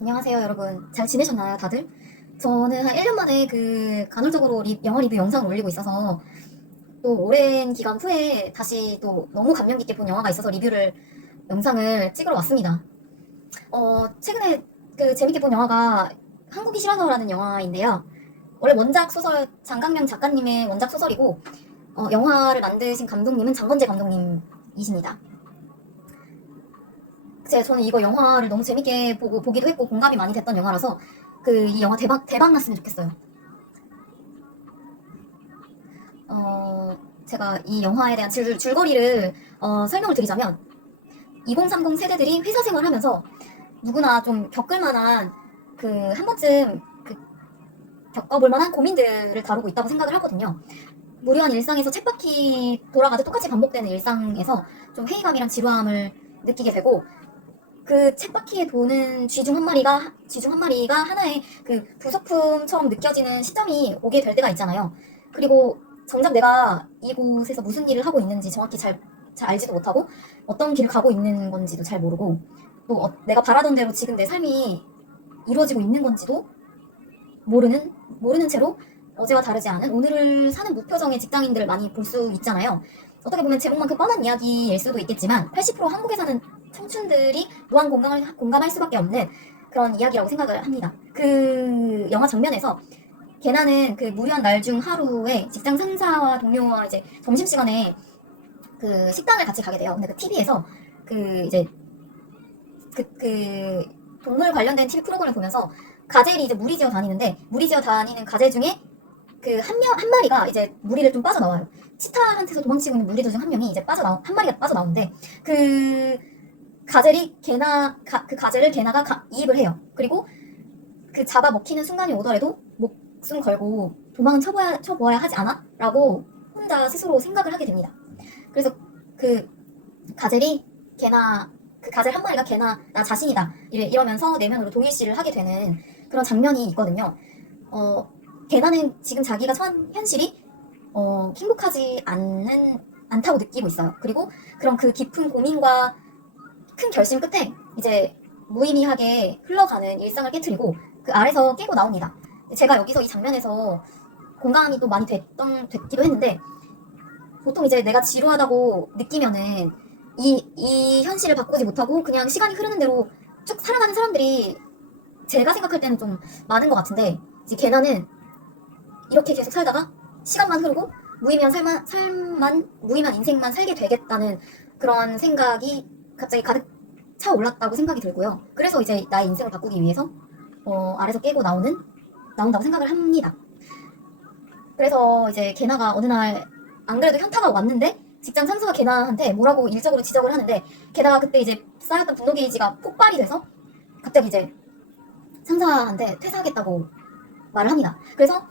안녕하세요, 여러분. 잘 지내셨나요, 다들? 저는 한 1년 만에 간헐적으로 영화 리뷰 영상을 올리고 있어서 또 오랜 기간 후에 다시 또 너무 감명 깊게 본 영화가 있어서 영상을 찍으러 왔습니다. 최근에 재밌게 본 영화가 한국이 싫어서라는 영화인데요. 원래 원작 소설 장강명 작가님의 원작 소설이고, 영화를 만드신 감독님은 장건재 감독님이십니다. 저는 이거 영화를 너무 재밌게 보기도 했고 공감이 많이 됐던 영화라서 이 영화 대박 났으면 좋겠어요. 제가 이 영화에 대한 줄거리를 설명을 드리자면 2030 세대들이 회사 생활하면서 누구나 좀 겪을 만한 한 번쯤 겪어볼 만한 고민들을 다루고 있다고 생각을 하거든요. 무료한 일상에서 쳇바퀴 돌아가듯 똑같이 반복되는 일상에서 좀 회의감이랑 지루함을 느끼게 되고, 그 쳇바퀴에 도는 쥐 중 한 마리가 하나의 부속품처럼 느껴지는 시점이 오게 될 때가 있잖아요. 그리고 정작 내가 이곳에서 무슨 일을 하고 있는지 정확히 잘 알지도 못하고 어떤 길을 가고 있는 건지도 잘 모르고, 또 내가 바라던 대로 지금 내 삶이 이루어지고 있는 건지도 모르는 채로 어제와 다르지 않은 오늘을 사는 무표정의 직장인들을 많이 볼 수 있잖아요. 어떻게 보면 제목만큼 뻔한 이야기일 수도 있겠지만 80% 한국에 사는 청춘들이 무한 공감할 수밖에 없는 그런 이야기라고 생각을 합니다. 그 영화 장면에서 개나는 무료한 날 중 하루에 직장 상사와 동료와 이제 점심시간에 식당을 같이 가게 돼요. 근데 TV에서 이제 동물 관련된 TV 프로그램을 보면서 가젤이 이제 무리지어 다니는 가젤 중에 한 마리가 이제 무리를 좀 빠져나와요. 치타한테서 도망치고 있는 무리들 중 한 명이 이제 한 마리가 빠져나오는데, 가젤을 개나가 이입을 해요. 그리고 잡아먹히는 순간이 오더라도 목숨 걸고 도망은 쳐보아야 하지 않아? 라고 혼자 스스로 생각을 하게 됩니다. 그래서 가젤이 가젤 한 마리가 나 자신이다 이러면서 내면으로 동일시를 하게 되는 그런 장면이 있거든요. 개나는 지금 자기가 처한 현실이 행복하지 않다고 느끼고 있어요. 그리고 그런 깊은 고민과 큰 결심 끝에 이제 무의미하게 흘러가는 일상을 깨트리고 그 아래서 깨고 나옵니다. 제가 여기서 이 장면에서 공감이 또 많이 됐기도 했는데, 보통 이제 내가 지루하다고 느끼면은 이 현실을 바꾸지 못하고 그냥 시간이 흐르는 대로 쭉 살아가는 사람들이 제가 생각할 때는 좀 많은 것 같은데, 이제 개나는 이렇게 계속 살다가 시간만 흐르고 무의미한 인생만 살게 되겠다는 그런 생각이 갑자기 가득 차올랐다고 생각이 들고요. 그래서 이제 나의 인생을 바꾸기 위해서 아래서 깨고 나온다고 생각을 합니다. 그래서 이제 개나가 어느 날 안 그래도 현타가 왔는데 직장 상사가 개나한테 뭐라고 일적으로 지적을 하는데, 게다가 그때 이제 쌓였던 분노 게이지가 폭발이 돼서 갑자기 이제 상사한테 퇴사하겠다고 말을 합니다. 그래서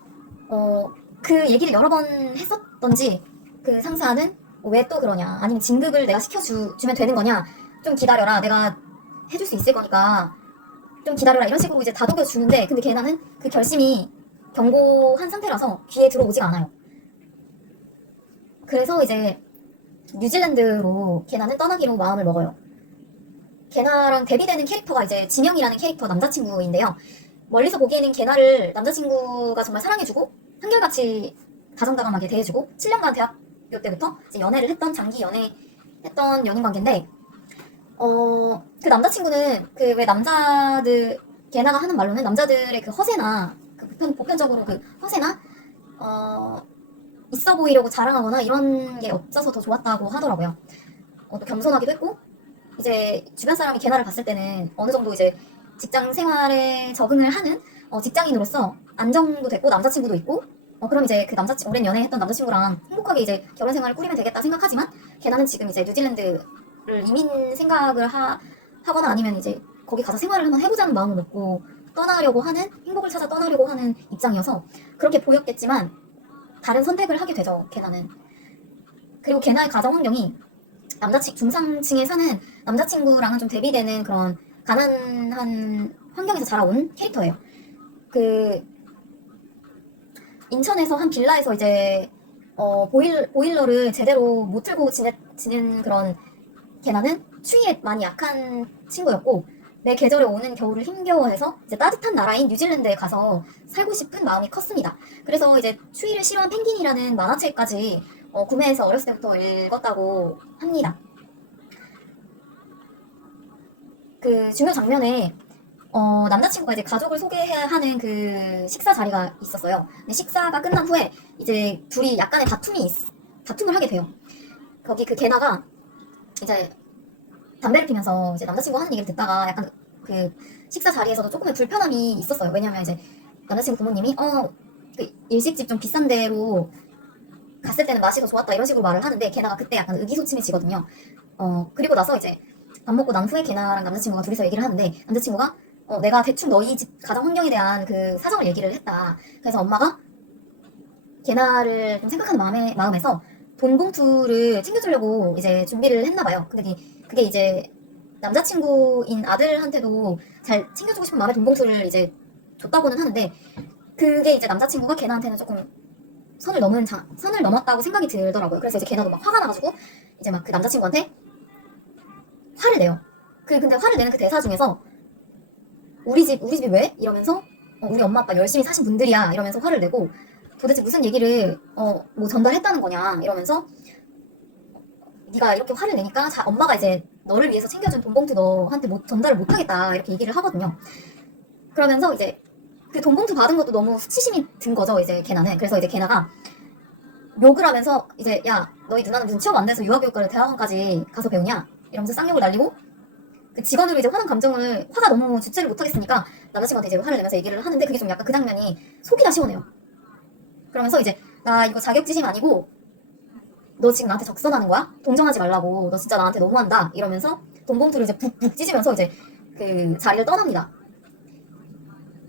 그 얘기를 여러 번 했었던지 상사는 왜 또 그러냐, 아니면 진급을 내가 시켜주면 되는 거냐, 좀 기다려라, 내가 해줄 수 있을 거니까 좀 기다려라, 이런 식으로 이제 다독여 주는데, 근데 걔나는 결심이 견고한 상태라서 귀에 들어오지가 않아요. 그래서 이제 뉴질랜드로 걔나는 떠나기로 마음을 먹어요. 걔나랑 대비되는 캐릭터가 이제 진영이라는 캐릭터 남자친구인데요. 멀리서 보기에는 걔나를 남자친구가 정말 사랑해주고 한결같이 다정다감하게 대해주고 7년간 대학교 때부터 이제 연애를 했던 장기 연애했던 연인 관계인데, 그 남자친구는 왜 걔나가 하는 말로는 남자들의 허세나 보편적으로 허세나 있어 보이려고 자랑하거나 이런 게 없어서 더 좋았다고 하더라고요. 또 겸손하기도 했고, 이제 주변 사람이 걔나를 봤을 때는 어느 정도 이제 직장 생활에 적응을 하는 직장인으로서 안정도 됐고 남자친구도 있고, 그럼 이제 오랜 연애했던 남자친구랑 행복하게 이제 결혼 생활을 꾸리면 되겠다 생각하지만, 걔나는 지금 이제 뉴질랜드를 이민 생각을 하거나 아니면 이제 거기 가서 생활을 한번 해보자는 마음을 먹고 행복을 찾아 떠나려고 하는 입장이어서 그렇게 보였겠지만 다른 선택을 하게 되죠, 걔나는. 그리고 걔나의 가정 환경이 중상층에 사는 남자친구랑은 좀 대비되는 그런 가난한 환경에서 자라온 캐릭터예요. 인천에서 한 빌라에서 이제 보일러를 제대로 못 틀고 지낸 그런 걔나는 추위에 많이 약한 친구였고, 매 계절에 오는 겨울을 힘겨워해서 이제 따뜻한 나라인 뉴질랜드에 가서 살고 싶은 마음이 컸습니다. 그래서 이제 추위를 싫어한 펭귄이라는 만화책까지 구매해서 어렸을 때부터 읽었다고 합니다. 그 중요 장면에 남자친구가 이제 가족을 소개해야 하는 그 식사 자리가 있었어요. 근데 식사가 끝난 후에 이제 둘이 약간의 다툼을 하게 돼요. 거기 그 개나가 이제 담배를 피면서 이제 남자친구 하는 얘기를 듣다가 약간 그 식사 자리에서도 조금의 불편함이 있었어요. 왜냐면 이제 남자친구 부모님이 그 일식집 좀 비싼 데로 갔을 때는 맛이 더 좋았다 이런 식으로 말을 하는데 개나가 그때 약간 의기소침해지거든요. 그리고 나서 이제 밥 먹고 난 후에 개나랑 남자친구가 둘이서 얘기를 하는데 남자친구가 내가 대충 너희 집 가정 환경에 대한 그 사정을 얘기를 했다. 그래서 엄마가 개나를 좀 생각하는 마음에서 돈 봉투를 챙겨주려고 이제 준비를 했나 봐요. 근데 그게 이제 남자친구인 아들한테도 잘 챙겨주고 싶은 마음에 돈 봉투를 이제 줬다고는 하는데 그게 이제 남자친구가 개나한테는 조금 선을 넘었다고 생각이 들더라고요. 그래서 이제 개나도 막 화가 나가지고 이제 막 그 남자친구한테 화를 내요. 근데 화를 내는 그 대사 중에서 우리 집이 왜? 이러면서 우리 엄마 아빠 열심히 사신 분들이야 이러면서 화를 내고 도대체 무슨 얘기를 뭐 전달했다는 거냐 이러면서 네가 이렇게 화를 내니까 엄마가 이제 너를 위해서 챙겨준 돈 봉투 너한테 전달을 못하겠다 이렇게 얘기를 하거든요. 그러면서 이제 그 돈 봉투 받은 것도 너무 수치심이 든 거죠 이제 개나는. 그래서 이제 개나가 욕을 하면서 이제 야 너희 누나는 무슨 취업 안 돼서 유아교육과를 대학원까지 가서 배우냐 이러면서 쌍욕을 날리고 그 직원으로 이제 화가 너무 주체를 못하겠으니까 남자친구한테 이제 화를 내면서 얘기를 하는데 그게 좀 약간 그 장면이 속이 다 시원해요. 그러면서 이제 나 이거 자격지심 아니고 너 지금 나한테 적선하는 거야? 동정하지 말라고 너 진짜 나한테 너무한다 이러면서 돈 봉투를 이제 북북 찢으면서 이제 그 자리를 떠납니다.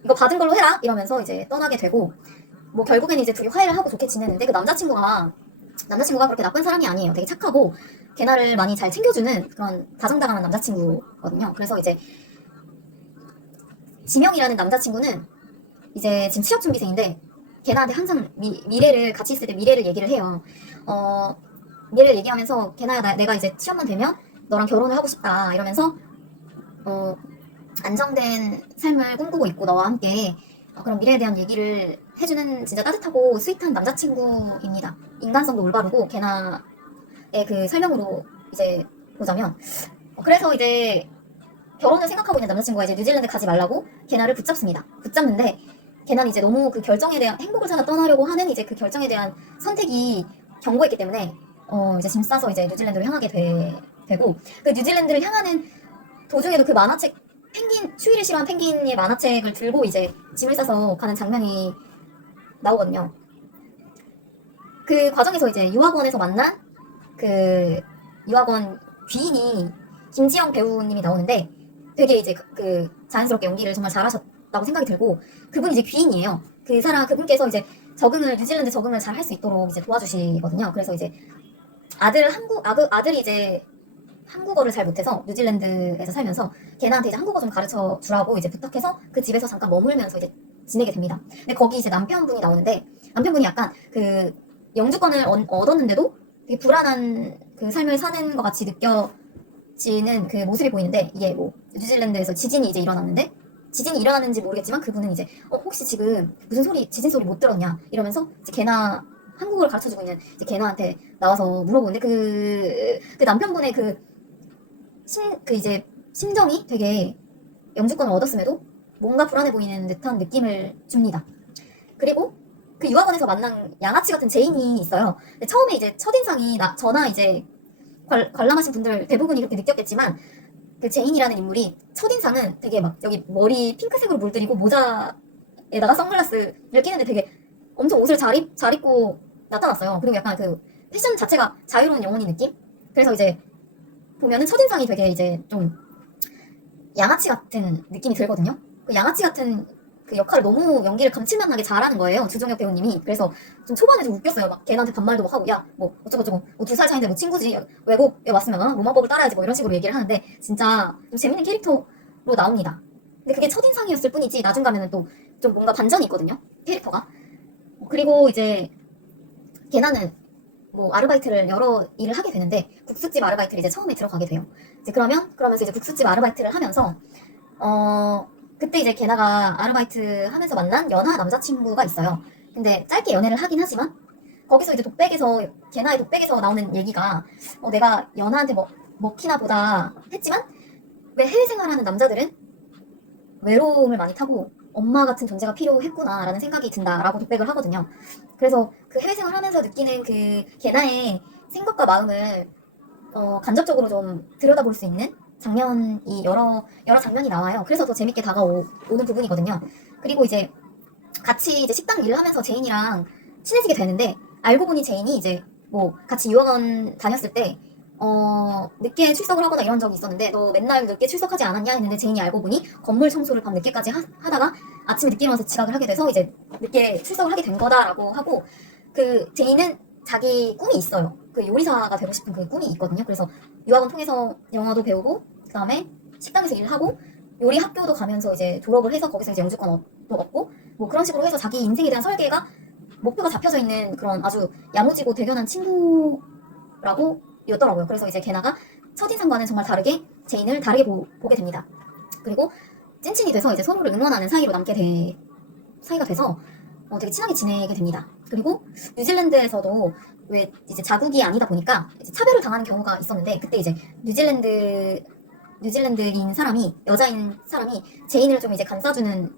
이거 받은 걸로 해라 이러면서 이제 떠나게 되고 뭐 결국에는 이제 둘이 화해를 하고 좋게 지내는데 그 남자친구가 그렇게 나쁜 사람이 아니에요. 되게 착하고 개나를 많이 잘 챙겨주는 그런 다정다감한 남자친구거든요. 그래서 이제 지명이라는 남자친구는 이제 지금 취업준비생인데 개나한테 항상 미래를 같이 있을 때 미래를 얘기를 해요. 미래를 얘기하면서 개나야 내가 이제 취업만 되면 너랑 결혼을 하고 싶다 이러면서 안정된 삶을 꿈꾸고 있고 너와 함께 그런 미래에 대한 얘기를 해주는 진짜 따뜻하고 스윗한 남자친구입니다. 인간성도 올바르고 개나의 그 설명으로 이제 보자면 그래서 이제 결혼을 생각하고 있는 남자친구가 이제 뉴질랜드 가지 말라고 개나를 붙잡는데 개나는 이제 너무 그 결정에 대한 행복을 찾아 떠나려고 하는 이제 그 결정에 대한 선택이 견고했기 때문에 이제 짐 싸서 이제 뉴질랜드로 향하게 되고 그 뉴질랜드를 향하는 도중에도 그 만화책 추위를 싫어한 펭귄의 만화책을 들고 이제 짐을 싸서 가는 장면이 나오거든요. 그 과정에서 이제 유학원에서 만난 그 유학원 귀인이 김지영 배우님이 나오는데 되게 이제 그 자연스럽게 연기를 정말 잘하셨다고 생각이 들고 그분이 이제 귀인이에요. 그분께서 이제 뉴질랜드 적응을 잘 할 수 있도록 이제 도와주시거든요. 그래서 이제 아들이 이제 한국어를 잘 못해서 뉴질랜드에서 살면서 걔네한테 이제 한국어 좀 가르쳐 주라고 이제 부탁해서 그 집에서 잠깐 머물면서 이제 지내게 됩니다. 근데 거기 이제 남편분이 나오는데 남편분이 약간 그 영주권을 얻었는데도 되게 불안한 그 삶을 사는 것 같이 느껴지는 그 모습이 보이는데 이게 뭐 뉴질랜드에서 지진이 이제 일어났는데 지진이 일어났는지 모르겠지만 그분은 이제 혹시 지금 무슨 지진 소리 못 들었냐 이러면서 이제 걔나 한국어를 가르쳐주고 있는 이제 걔나한테 나와서 물어보는데 그 남편분의 이제 심정이 되게 영주권을 얻었음에도 뭔가 불안해 보이는 듯한 느낌을 줍니다. 그리고 그 유학원에서 만난 양아치 같은 제인이 있어요. 근데 처음에 이제 첫인상이 저나 이제 관람하신 분들 대부분이 그렇게 느꼈겠지만 그 제인이라는 인물이 첫인상은 되게 막 여기 머리 핑크색으로 물들이고 모자에다가 선글라스를 끼는데 되게 엄청 옷을 잘 입고 나타났어요. 그리고 약간 그 패션 자체가 자유로운 영혼인 느낌? 그래서 이제 보면은 첫인상이 되게 이제 좀 양아치 같은 느낌이 들거든요. 그 양아치 같은 그 역할을 너무 연기를 감칠맛나게 잘하는 거예요. 주종혁 배우님이. 그래서 좀 초반에 좀 웃겼어요. 막 걔한테 반말도 막 하고 야 뭐 어쩌고저쩌고 뭐 2살 차이인데 뭐 친구지 외국에 왔으면 로마법을 따라야지 뭐 이런 식으로 얘기를 하는데 진짜 좀 재밌는 캐릭터로 나옵니다. 근데 그게 첫인상이었을 뿐이지 나중 가면은 또 좀 뭔가 반전이 있거든요. 캐릭터가. 그리고 이제 걔나는 뭐 아르바이트를 여러 일을 하게 되는데 국수집 아르바이트를 이제 처음에 들어가게 돼요. 이제 그러면서 이제 국수집 아르바이트를 하면서 그때 이제 걔나가 아르바이트 하면서 만난 연하 남자친구가 있어요. 근데 짧게 연애를 하긴 하지만 거기서 이제 걔나의 독백에서 나오는 얘기가 내가 연하한테 먹히나 보다 했지만 왜 해외 생활하는 남자들은 외로움을 많이 타고 엄마 같은 존재가 필요했구나라는 생각이 든다라고 독백을 하거든요. 그래서 그 해외 생활하면서 느끼는 그 걔나의 생각과 마음을 간접적으로 좀 들여다볼 수 있는 장면이 여러 장면이 나와요. 그래서 더 재밌게 다가오는 부분이거든요. 그리고 이제 같이 이제 식당 일을 하면서 제인이랑 친해지게 되는데 알고 보니 제인이 이제 뭐 같이 유학원 다녔을 때 늦게 출석을 하거나 이런 적이 있었는데 너 맨날 늦게 출석하지 않았냐 했는데 제인이 알고 보니 건물 청소를 밤 늦게까지 하다가 아침에 늦게 일어나서 지각을 하게 돼서 이제 늦게 출석을 하게 된 거다라고 하고 그 제인은 자기 꿈이 있어요. 그 요리사가 되고 싶은 그 꿈이 있거든요. 그래서 유학원 통해서 영어도 배우고 그다음에 식당에서 일하고 요리 학교도 가면서 이제 졸업을 해서 거기서 이제 영주권도 얻고 뭐 그런 식으로 해서 자기 인생에 대한 설계가 목표가 잡혀져 있는 그런 아주 야무지고 대견한 친구라고 였더라고요. 그래서 이제 걔나가 첫인상과는 정말 다르게 제인을 다르게 보게 됩니다. 그리고 찐친이 돼서 이제 서로를 응원하는 사이가 돼서 되게 친하게 지내게 됩니다. 그리고 뉴질랜드에서도 왜 이제 자국이 아니다 보니까 이제 차별을 당하는 경우가 있었는데 그때 이제 뉴질랜드인 사람이 여자인 사람이 제인을 좀 이제 감싸주는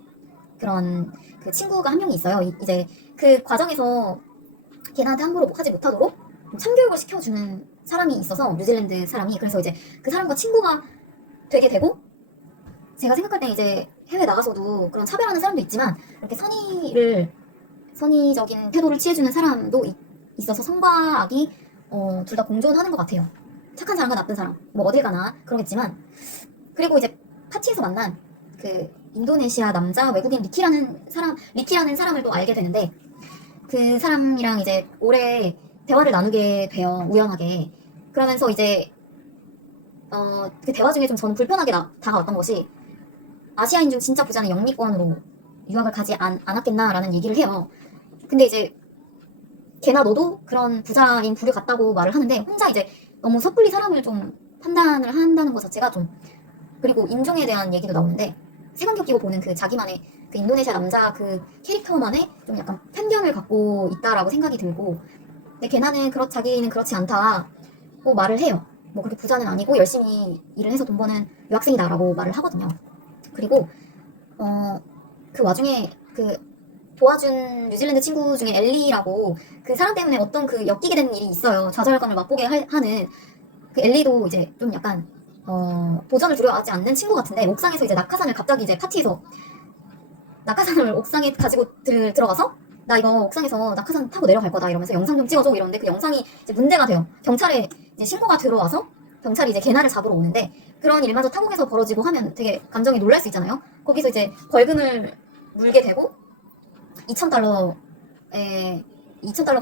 그런 그 친구가 한 명이 있어요. 이제 그 과정에서 걔나한테 함부로 하지 못하도록 참교육을 시켜주는 사람이 있어서 뉴질랜드 사람이 그래서 이제 그 사람과 친구가 되게 되고 제가 생각할 때 이제 해외 나가서도 그런 차별하는 사람도 있지만 이렇게 선의적인 태도를 취해주는 사람도 있어서 성과 악이 둘 다 공존하는 것 같아요. 착한 사람과 나쁜 사람 뭐 어딜 가나 그러겠지만 그리고 이제 파티에서 만난 그 인도네시아 남자 외국인 리키라는 사람을 또 알게 되는데 그 사람이랑 이제 오래 대화를 나누게 돼요. 우연하게. 그러면서 이제 그 대화 중에 좀 저는 불편하게 다가왔던 것이 아시아인 중 진짜 부자는 영미권으로 유학을 가지 않았겠나라는 얘기를 해요. 근데 이제 걔나 너도 그런 부자인 부류 같다고 말을 하는데 혼자 이제 너무 섣불리 사람을 좀 판단을 한다는 것 자체가 좀 그리고 인종에 대한 얘기도 나오는데 색안경 끼고 보는 그 자기만의 그 인도네시아 남자 그 캐릭터만의 좀 약간 편견을 갖고 있다라고 생각이 들고 근데 걔나는 자기는 그렇지 않다고 말을 해요. 뭐 그렇게 부자는 아니고 열심히 일을 해서 돈 버는 유학생이다라고 말을 하거든요. 그리고 그 와중에 그 도와준 뉴질랜드 친구 중에 엘리라고 그 사람 때문에 어떤 그 엮이게 되는 일이 있어요. 좌절감을 맛보게 하는 그 엘리도 이제 좀 약간 도전을 두려워하지 않는 친구 같은데 옥상에서 이제 낙하산을 갑자기 이제 파티에서 낙하산을 옥상에 가지고 들어가서 나 이거 옥상에서 낙하산 타고 내려갈 거다 이러면서 영상 좀 찍어줘 이러는데 그 영상이 이제 문제가 돼요. 경찰에 이제 신고가 들어와서 경찰이 이제 걔나를 잡으러 오는데 그런 일마저 타국에서 벌어지고 하면 되게 감정이 놀랄 수 있잖아요. 거기서 이제 벌금을 물게 되고 2,000달러가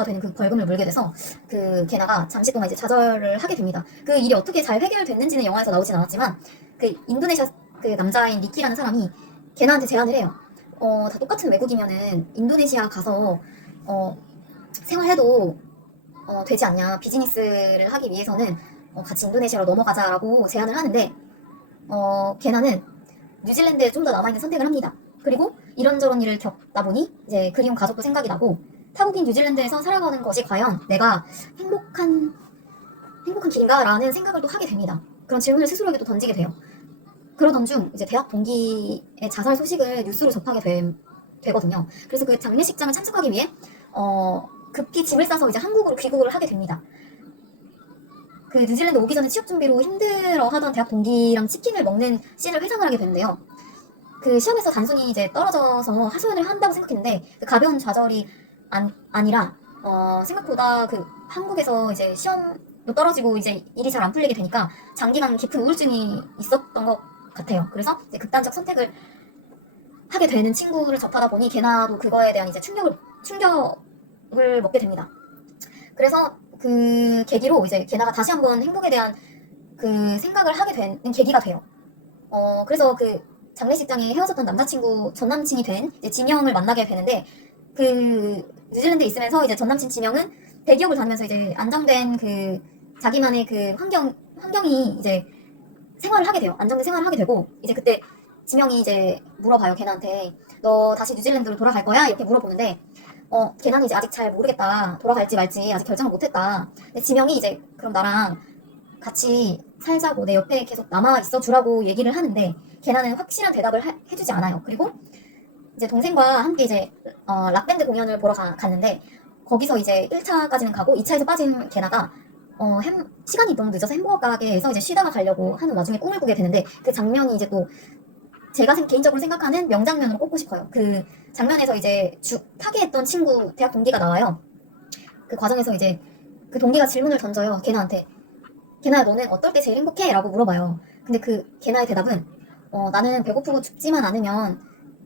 되는 그 벌금을 물게 돼서 그 걔나가 잠시 동안 이제 좌절을 하게 됩니다. 그 일이 어떻게 잘 해결됐는지는 영화에서 나오진 않았지만 그 인도네시아 그 남자인 리키라는 사람이 걔나한테 제안을 해요. 다 똑같은 외국이면은 인도네시아 가서 생활해도 되지 않냐. 비즈니스를 하기 위해서는 같이 인도네시아로 넘어가자라고 제안을 하는데 걔나는 뉴질랜드에 좀 더 남아있는 선택을 합니다. 그리고 이런저런 일을 겪다 보니 이제 그리운 가족도 생각이 나고 타국인 뉴질랜드에서 살아가는 것이 과연 내가 행복한 길인가? 라는 생각을 또 하게 됩니다. 그런 질문을 스스로에게 또 던지게 돼요. 그러던 중 이제 대학 동기의 자살 소식을 뉴스로 접하게 되거든요. 그래서 그 장례식장을 참석하기 위해 급히 짐을 싸서 이제 한국으로 귀국을 하게 됩니다. 그 뉴질랜드 오기 전에 취업 준비로 힘들어하던 대학 동기랑 치킨을 먹는 씬을 회상을 하게 되는데요. 그 시험에서 단순히 이제 떨어져서 하소연을 한다고 생각했는데 그 가벼운 좌절이 아니라 생각보다 그 한국에서 이제 시험도 떨어지고 이제 일이 잘 안 풀리게 되니까 장기간 깊은 우울증이 있었던 것 같아요. 그래서 이제 극단적 선택을 하게 되는 친구를 접하다 보니 걔나도 그거에 대한 이제 충격을 먹게 됩니다. 그래서 그 계기로 이제 걔나가 다시 한번 행복에 대한 그 생각을 하게 되는 계기가 돼요. 그래서 그 장례식장에 헤어졌던 전 남친이 된 이제 지명을 만나게 되는데 그 뉴질랜드에 있으면서 이제 전 남친 지명은 대기업을 다니면서 이제 안정된 그 자기만의 그 환경이 이제 생활을 하게 돼요. 안정된 생활을 하게 되고 이제 그때 지명이 이제 물어봐요, 걔나한테. 너 다시 뉴질랜드로 돌아갈 거야? 이렇게 물어보는데, 걔나는 이제 아직 잘 모르겠다. 돌아갈지 말지 아직 결정을 못했다. 근데 지명이 이제 그럼 나랑 같이 살자고 내 옆에 계속 남아 있어 주라고 얘기를 하는데, 걔나는 확실한 대답을 해주지 않아요. 그리고 이제 동생과 함께 이제 락밴드 공연을 보러 갔는데, 거기서 이제 1차까지는 가고 2차에서 빠진 걔나가 시간이 너무 늦어서 햄버거 가게에서 이제 쉬다가 가려고 하는 와중에 꿈을 꾸게 되는데, 그 장면이 이제 또 제가 개인적으로 생각하는 명장면으로 꼽고 싶어요. 그 장면에서 이제 타계했던 친구 대학 동기가 나와요. 그 과정에서 이제 그 동기가 질문을 던져요, 걔나한테. 걔나야, 너는 어떨 때 제일 행복해? 라고 물어봐요. 근데 그 걔나의 대답은 나는 배고프고 춥지만 않으면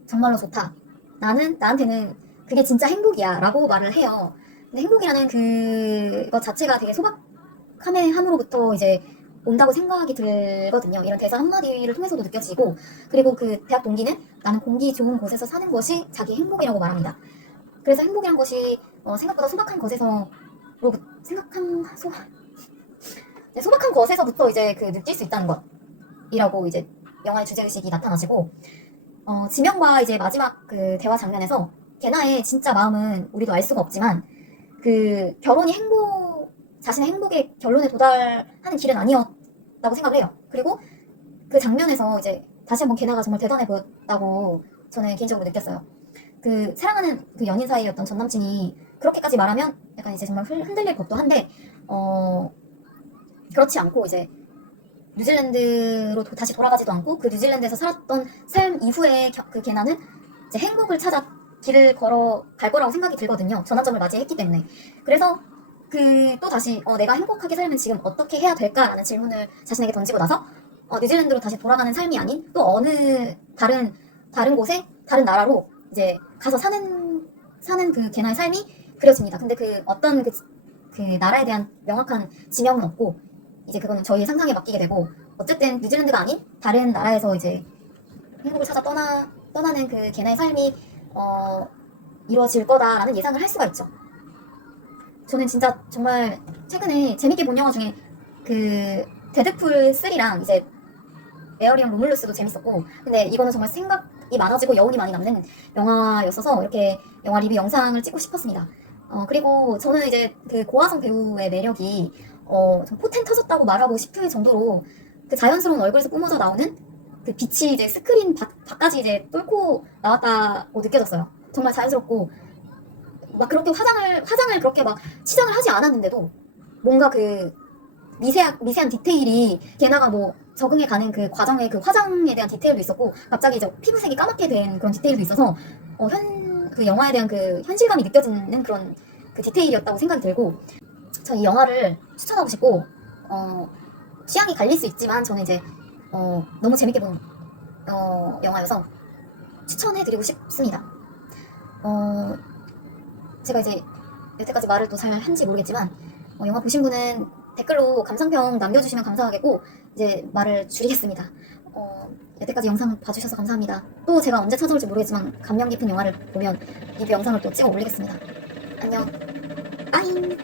정말로 좋다. 나한테는 그게 진짜 행복이야 라고 말을 해요. 근데 행복이라는 그것 자체가 되게 소박함으로부터 이제 온다고 생각이 들거든요. 이런 대사 한마디를 통해서도 느껴지고, 그리고 그 대학 동기는 나는 공기 좋은 곳에서 사는 것이 자기 행복이라고 말합니다. 그래서 행복이란 것이 생각보다 소박한 것에서 소박한 것에서부터 이제 그 느낄 수 있다는 것이라고 이제 영화의 주제의식이 나타나시고, 지명과 이제 마지막 그 대화 장면에서 걔나의 진짜 마음은 우리도 알 수가 없지만, 그 결혼이 자신의 행복의 결론에 도달하는 길은 아니었다고 생각을 해요. 그리고 그 장면에서 이제 다시 한번 걔나가 정말 대단해 보였다고 저는 개인적으로 느꼈어요. 그 사랑하는 그 연인 사이였던 전 남친이 그렇게까지 말하면 약간 이제 정말 흔들릴 법도 한데, 그렇지 않고 이제 뉴질랜드로 다시 돌아가지도 않고, 그 뉴질랜드에서 살았던 삶 이후에 그 걔나는 이제 행복을 찾아 길을 걸어갈 거라고 생각이 들거든요. 전환점을 맞이했기 때문에. 그래서 또 다시 내가 행복하게 살면 지금 어떻게 해야 될까라는 질문을 자신에게 던지고 나서 뉴질랜드로 다시 돌아가는 삶이 아닌 또 어느 다른 곳에 다른 나라로 이제 가서 사는 그 걔나의 삶이 그려집니다. 근데 그 어떤 그 나라에 대한 명확한 지명은 없고, 이제 그거는 저희의 상상에 맡기게 되고, 어쨌든 뉴질랜드가 아닌 다른 나라에서 이제 행복을 찾아 떠나는 그 걔나의 삶이 이루어질 거다라는 예상을 할 수가 있죠. 저는 진짜 정말 최근에 재밌게 본 영화 중에 그 데드풀 3랑 이제 에어리언 로물루스도 재밌었고, 근데 이거는 정말 생각이 많아지고 여운이 많이 남는 영화였어서 이렇게 영화 리뷰 영상을 찍고 싶었습니다. 그리고 저는 이제 그 고화성 배우의 매력이 좀 포텐 터졌다고 말하고 싶을 정도로 그 자연스러운 얼굴에서 뿜어져 나오는 그 빛이 이제 스크린 밖까지 이제 뚫고 나왔다고 느껴졌어요. 정말 자연스럽고, 막 그렇게 화장을 그렇게 막 치장을 하지 않았는데도 뭔가 그 미세한 디테일이, 걔나가 뭐 적응해 가는 그 과정의 그 화장에 대한 디테일도 있었고, 갑자기 이제 피부색이 까맣게 된 그런 디테일도 있어서 그 영화에 대한 그 현실감이 느껴지는 그런 그 디테일이었다고 생각이 들고, 전 이 영화를 추천하고 싶고, 취향이 갈릴 수 있지만 저는 이제 너무 재밌게 본 영화여서 추천해드리고 싶습니다. 제가 이제 여태까지 말을 또 잘 한지 모르겠지만, 영화 보신 분은 댓글로 감상평 남겨주시면 감사하겠고, 이제 말을 줄이겠습니다. 여태까지 영상 봐주셔서 감사합니다. 또 제가 언제 찾아올지 모르겠지만 감명 깊은 영화를 보면 리뷰 영상을 또 찍어 올리겠습니다. 안녕. 빠잉.